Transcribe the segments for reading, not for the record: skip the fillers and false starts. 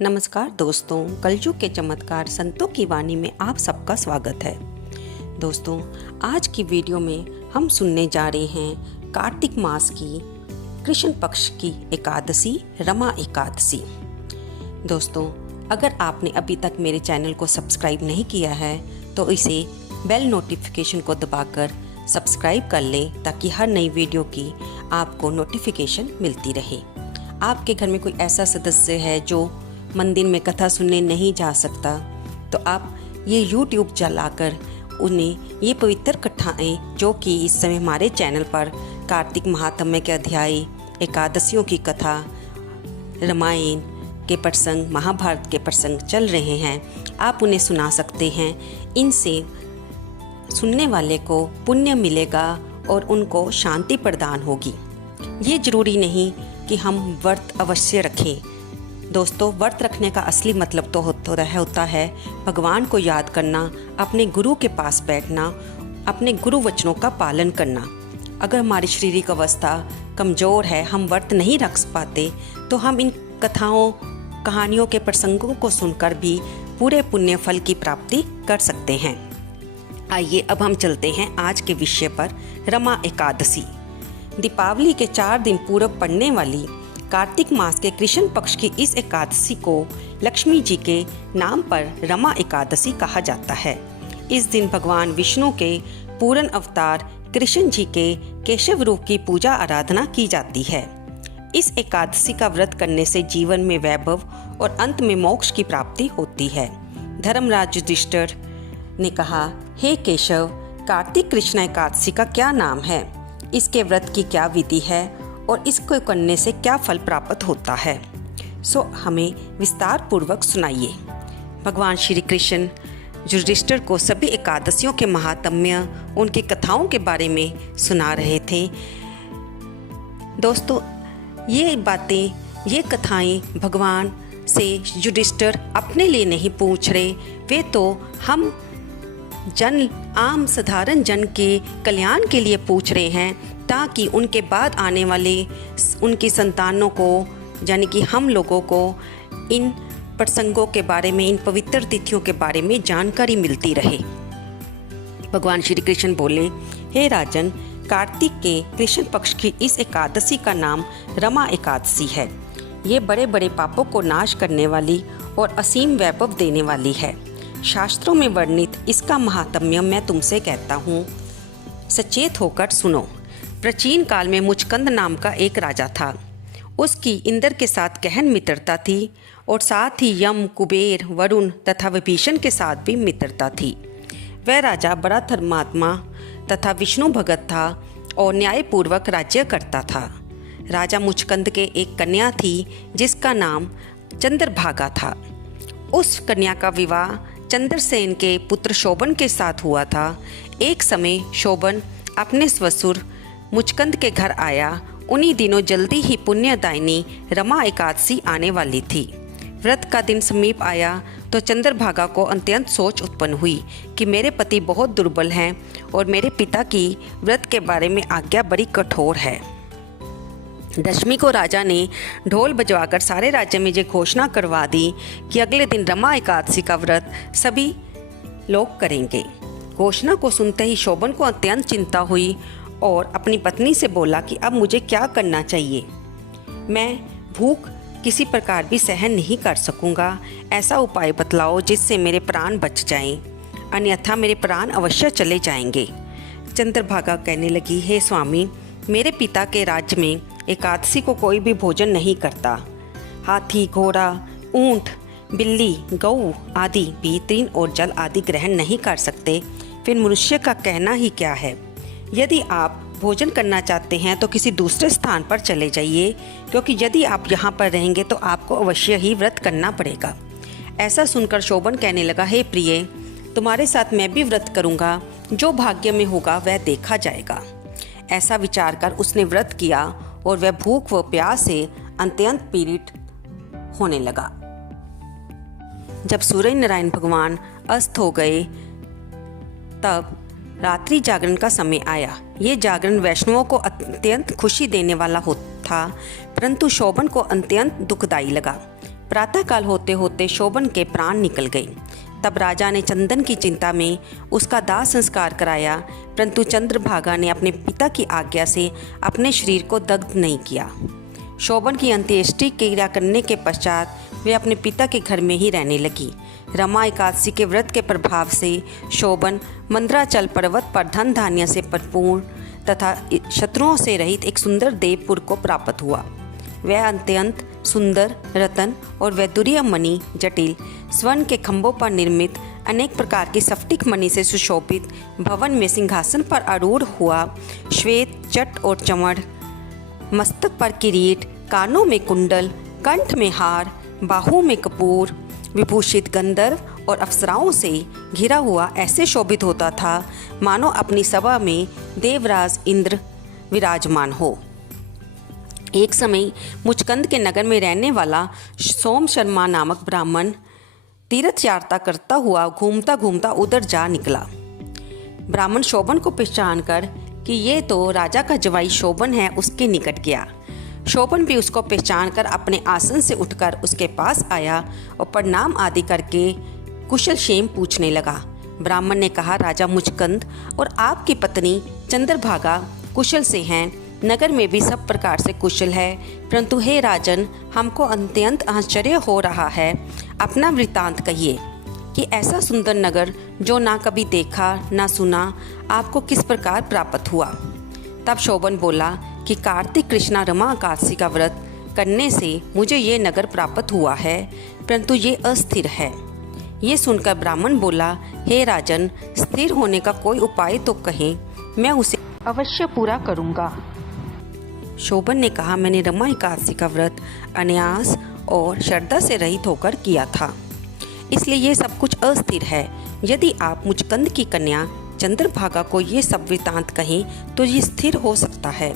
नमस्कार दोस्तों, कलयुग के चमत्कार संतों की वाणी में आप सबका स्वागत है। दोस्तों, आज की वीडियो में हम सुनने जा रहे हैं कार्तिक मास की कृष्ण पक्ष की एकादशी रमा एकादशी। दोस्तों, अगर आपने अभी तक मेरे चैनल को सब्सक्राइब नहीं किया है तो इसे बेल नोटिफिकेशन को दबाकर सब्सक्राइब कर लें ताकि हर नई वीडियो की आपको नोटिफिकेशन मिलती रहे। आपके घर में कोई ऐसा सदस्य है जो मंदिर में कथा सुनने नहीं जा सकता तो आप ये YouTube चलाकर उन्हें ये पवित्र कथाएं जो कि इस समय हमारे चैनल पर कार्तिक महात्म्य के अध्याय, एकादशियों की कथा, रामायण के प्रसंग, महाभारत के प्रसंग चल रहे हैं, आप उन्हें सुना सकते हैं। इनसे सुनने वाले को पुण्य मिलेगा और उनको शांति प्रदान होगी। ये जरूरी नहीं कि हम व्रत अवश्य रखें। दोस्तों, व्रत रखने का असली मतलब तो होता है भगवान को याद करना, अपने गुरु के पास बैठना, अपने गुरु वचनों का पालन करना। अगर हमारी शारीरिक अवस्था कमज़ोर है, हम व्रत नहीं रख पाते, तो हम इन कथाओं, कहानियों के प्रसंगों को सुनकर भी पूरे पुण्य फल की प्राप्ति कर सकते हैं। आइए अब हम चलते हैं आज के विषय पर, रमा एकादशी। दीपावली के 4 दिन पूर्व पड़ने वाली कार्तिक मास के कृष्ण पक्ष की इस एकादशी को लक्ष्मी जी के नाम पर रमा एकादशी कहा जाता है। इस दिन भगवान विष्णु के पूर्ण अवतार कृष्ण जी के केशव रूप की पूजा आराधना की जाती है। इस एकादशी का व्रत करने से जीवन में वैभव और अंत में मोक्ष की प्राप्ति होती है। धर्मराज युधिष्ठिर ने कहा, हे केशव, कार्तिक कृष्ण एकादशी का क्या नाम है, इसके व्रत की क्या विधि है और इसको करने से क्या फल प्राप्त होता है, सो हमें विस्तार पूर्वक सुनाइए। भगवान श्री कृष्ण युधिष्ठिर को सभी एकादशियों के महात्म्य, उनकी कथाओं के बारे में सुना रहे थे। दोस्तों, ये बातें, ये कथाएं भगवान से युधिष्ठिर अपने लिए नहीं पूछ रहे, वे तो हम आम साधारण जन के कल्याण के लिए पूछ रहे हैं, ताकि उनके बाद आने वाले उनकी संतानों को, यानी कि हम लोगों को, इन प्रसंगों के बारे में, इन पवित्र तिथियों के बारे में जानकारी मिलती रहे। भगवान श्री कृष्ण बोले, हे राजन, कार्तिक के कृष्ण पक्ष की इस एकादशी का नाम रमा एकादशी है। ये बड़े बड़े पापों को नाश करने वाली और असीम वैभव देने वाली है। शास्त्रों में वर्णित इसका महात्म्य मैं तुमसे कहता हूँ, सचेत होकर सुनो। प्राचीन काल में मुचकंद नाम का एक राजा था। उसकी इंद्र के साथ गहन मित्रता थी और साथ ही यम, कुबेर, वरुण तथा विभीषण के साथ भी मित्रता थी। वह राजा बड़ा धर्मात्मा तथा विष्णु भगत था और न्यायपूर्वक राज्य करता था। राजा मुचकंद के एक कन्या थी जिसका नाम चंद्रभागा था। उस कन्या का विवाह चंद्रसेन के पुत्र शोभन के साथ हुआ था। एक समय शोभन अपने ससुर मुचकंद के घर आया। उन्हीं दिनों जल्दी ही पुण्यदायिनी रमा एकादशी आने वाली थी। व्रत का दिन समीप आया तो चंद्रभागा को अत्यंत सोच उत्पन्न हुई कि मेरे पति बहुत दुर्बल हैं और मेरे पिता की व्रत के बारे में आज्ञा बड़ी कठोर है। दशमी को राजा ने ढोल बजवाकर सारे राज्य में ये घोषणा करवा दी कि अगले दिन रमा एकादशी का व्रत सभी लोग करेंगे। घोषणा को सुनते ही शोभन को अत्यंत चिंता हुई और अपनी पत्नी से बोला कि अब मुझे क्या करना चाहिए। मैं भूख किसी प्रकार भी सहन नहीं कर सकूंगा। ऐसा उपाय बतलाओ जिससे मेरे प्राण बच जाएं, अन्यथा मेरे प्राण अवश्य चले जाएंगे। चंद्रभागा कहने लगी, हे स्वामी, मेरे पिता के राज्य में एकादशी को कोई भी भोजन नहीं करता। हाथी, घोड़ा, ऊंट, बिल्ली, गऊ आदि भी तृण और जल आदि ग्रहण नहीं कर सकते। फिर मनुष्य का कहना ही क्या है। यदि आप भोजन करना चाहते हैं तो किसी दूसरे स्थान पर चले जाइए, क्योंकि यदि आप यहाँ पर रहेंगे तो आपको अवश्य ही व्रत करना पड़ेगा। ऐसा सुनकर शोभन कहने लगा, हे प्रिय, तुम्हारे साथ मैं भी व्रत करूँगा, जो भाग्य में होगा वह देखा जाएगा। ऐसा विचार कर उसने व्रत किया और वह भूख व प्यास से अत्यंत पीड़ित होने लगा। जब सूर्य नारायण भगवान अस्त हो गए तब रात्रि जागरण का समय आया। ये जागरण वैष्णवों को अत्यंत खुशी देने वाला था, परंतु शोभन को अत्यंत दुखदायी लगा। प्रातःकाल होते होते शोभन के प्राण निकल गए। तब राजा ने चंदन की चिंता में उसका दाह संस्कार कराया, परंतु चंद्रभागा ने अपने पिता की आज्ञा से अपने शरीर को दग्ध नहीं किया। शोभन की अंत्येष्टि क्रिया करने के पश्चात वे अपने पिता के घर में ही रहने लगी। रमा एकादशी के व्रत के प्रभाव से शोभन मंदराचल पर्वत पर धन धान्य से परिपूर्ण तथा शत्रुओं से रहित एक सुंदर देवपुर को प्राप्त हुआ। वह अत्यंत सुंदर रतन और वैदुर्य मणि, जटिल स्वर्ण के खंभों पर निर्मित अनेक प्रकार की स्फटिक मणि से सुशोभित भवन में सिंहासन पर आरूढ़ हुआ, श्वेत चट और चमड़, मस्तक पर किरीट, कानों में कुंडल, कंठ में हार, बाहू में कपूर विभूषित गंधर्व और अप्सराओं से घिरा हुआ ऐसे शोभित होता था मानो अपनी सभा में देवराज इंद्र विराजमान हो। एक समय मुचकंद के नगर में रहने वाला सोम शर्मा नामक ब्राह्मण तीर्थ यात्रा करता हुआ घूमता घूमता उधर जा निकला। ब्राह्मण शोभन को पहचान कर कि ये तो राजा का जवाई शोभन है, उसके निकट गया। शोभन भी उसको पहचान कर अपने आसन से उठकर उसके पास आया और प्रणाम आदि करके कुशल क्षेम पूछने लगा। ब्राह्मण ने कहा, राजा मुचकंद और आपकी पत्नी चंद्रभागा कुशल से हैं, नगर में भी सब प्रकार से कुशल है, परंतु हे राजन, हमको अत्यंत आश्चर्य हो रहा है। अपना वृतांत कहिए कि ऐसा सुंदर नगर जो ना कभी देखा ना सुना, आपको किस प्रकार प्राप्त हुआ। तब शोभन बोला कि कार्तिक कृष्णा रमा एकादशी का व्रत करने से मुझे ये नगर प्राप्त हुआ है, परंतु ये अस्थिर है। ये सुनकर ब्राह्मण बोला, हे राजन, स्थिर होने का कोई उपाय तो कहें, मैं उसे अवश्य पूरा करूँगा। शोभन ने कहा, मैंने रमा एकादशी का व्रत अन्यास और श्रद्धा से रहित होकर किया था, इसलिए ये सब कुछ अस्थिर है। यदि आप मुचकंद की कन्या चंद्रभागा को ये सब वृतांत कहें तो ये स्थिर हो सकता है।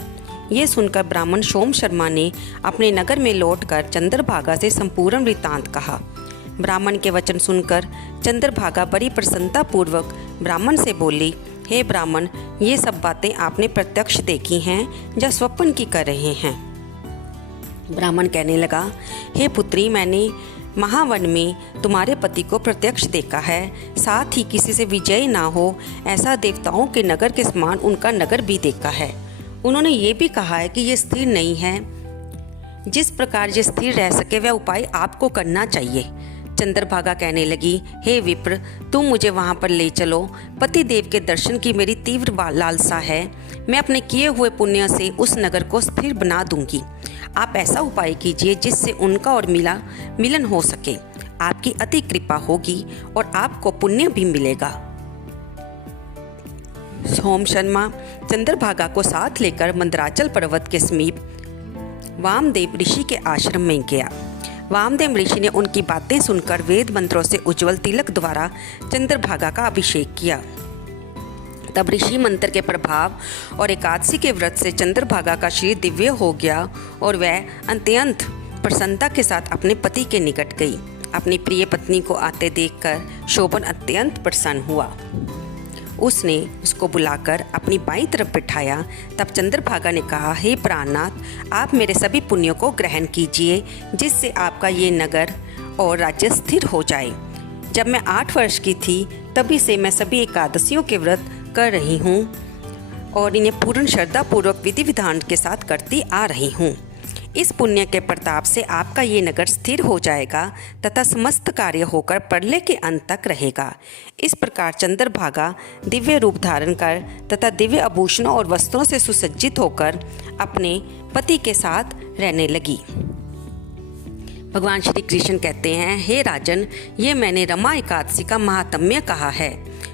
ये सुनकर ब्राह्मण सोम शर्मा ने अपने नगर में लौटकर चंद्रभागा से संपूर्ण वृतांत कहा। ब्राह्मण के वचन सुनकर चंद्रभागा बड़ी प्रसन्नता पूर्वक ब्राह्मण से बोली, हे ब्राह्मण, ये सब बातें आपने प्रत्यक्ष देखी हैं या स्वप्न की कर रहे हैं। ब्राह्मण कहने लगा, हे पुत्री, मैंने महावन में तुम्हारे पति को प्रत्यक्ष देखा है, साथ ही किसी से विजय ना हो ऐसा देवताओं के नगर के समान उनका नगर भी देखा है। उन्होंने ये भी कहा है कि ये स्थिर नहीं है, जिस प्रकार ये स्थिर रह सके वह उपाय आपको करना चाहिए। चंद्रभागा कहने लगी, हे विप्र, तुम मुझे वहाँ पर ले चलो। पति देव के दर्शन की मेरी तीव्र लालसा है। मैं अपने किए हुए पुण्य से उस नगर को स्थिर बना दूंगी। आप ऐसा उपाय कीजिए जिससे उनका और मिलन हो सके। आपकी अति कृपा होगी और आपको पुण्य भी मिलेगा। सोम शर्मा चंद्रभागा को साथ लेकर मंदराचल पर्वत के समीप वामदेव ऋषि के आश्रम में गया। वामदेव ऋषि ने उनकी बातें सुनकर वेद मंत्रों से उज्जवल तिलक द्वारा चंद्रभागा का अभिषेक किया। तब ऋषि मंत्र के प्रभाव और एकादशी के व्रत से चंद्रभागा का शरीर दिव्य हो गया और वह अत्यंत प्रसन्नता के साथ अपने पति के निकट गई। अपनी प्रिय पत्नी को आते देखकर शोभन अत्यंत प्रसन्न हुआ। उसने उसको बुलाकर अपनी बाईं तरफ बिठाया। तब चंद्रभागा ने कहा, हे प्राणनाथ, आप मेरे सभी पुण्यों को ग्रहण कीजिए जिससे आपका ये नगर और राज्य स्थिर हो जाए। जब मैं 8 वर्ष की थी तभी से मैं सभी एकादशियों के व्रत कर रही हूँ और इन्हें पूर्ण श्रद्धा पूर्वक विधि विधान के साथ करती आ रही हूँ। इस पुण्य के प्रताप से आपका ये नगर स्थिर हो जाएगा तथा समस्त कार्य होकर प्रलय के अंत तक रहेगा। इस प्रकार चंद्रभागा दिव्य रूप धारण कर तथा दिव्य आभूषणों और वस्त्रों से सुसज्जित होकर अपने पति के साथ रहने लगी। भगवान श्री कृष्ण कहते हैं, हे राजन, ये मैंने रमा एकादशी का महात्म्य कहा है।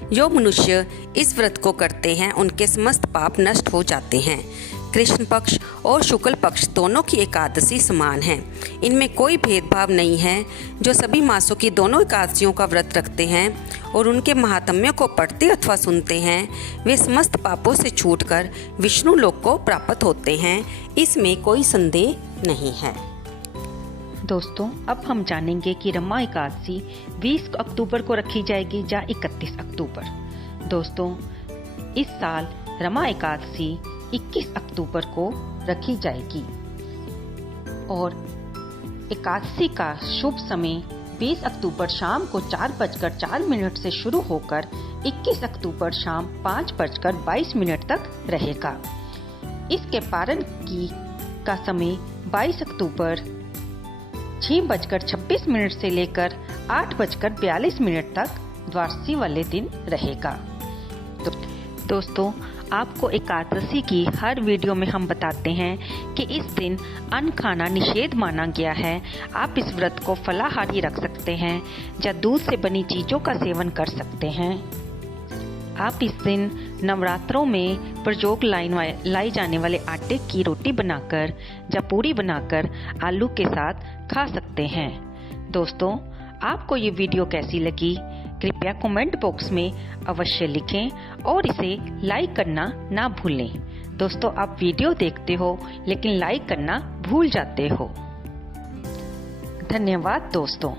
जो मनुष्य इस व्रत को करते हैं उनके समस्त पाप नष्ट हो जाते हैं। कृष्ण पक्ष और शुक्ल पक्ष दोनों की एकादशी समान है। इनमें कोई भेदभाव नहीं है। जो सभी मासों की दोनों एकादशियों का व्रत रखते हैं और उनके महात्म्य को पढ़ते अथवा सुनते हैं वे समस्त पापों से छूटकर विष्णु लोक को प्राप्त होते हैं। इसमें कोई संदेह नहीं है। दोस्तों, अब हम जानेंगे कि रमा एकादशी 20 अक्टूबर को रखी जाएगी या 31 अक्टूबर। दोस्तों, इस साल रमा एकादशी 21 अक्टूबर को रखी जाएगी और एकादशी का शुभ समय 20 अक्टूबर शाम को 4:04 से शुरू होकर 21 अक्टूबर शाम 5:22 तक रहेगा। इसके पारण का समय 22 अक्टूबर 6:26 से लेकर 8:42 तक द्वादशी वाले दिन रहेगा। तो दोस्तों, आपको एकादशी की हर वीडियो में हम बताते हैं कि इस दिन अन्न खाना निषेध माना गया है। आप इस व्रत को फलाहारी रख सकते हैं या दूध से बनी चीज़ों का सेवन कर सकते हैं। आप इस दिन नवरात्रों में प्रयोग लाई जाने वाले आटे की रोटी बनाकर या पूरी बनाकर आलू के साथ खा सकते हैं। दोस्तों, आपको ये वीडियो कैसी लगी कृपया कमेंट बॉक्स में अवश्य लिखें और इसे लाइक करना ना भूलें। दोस्तों, आप वीडियो देखते हो लेकिन लाइक करना भूल जाते हो। धन्यवाद दोस्तों।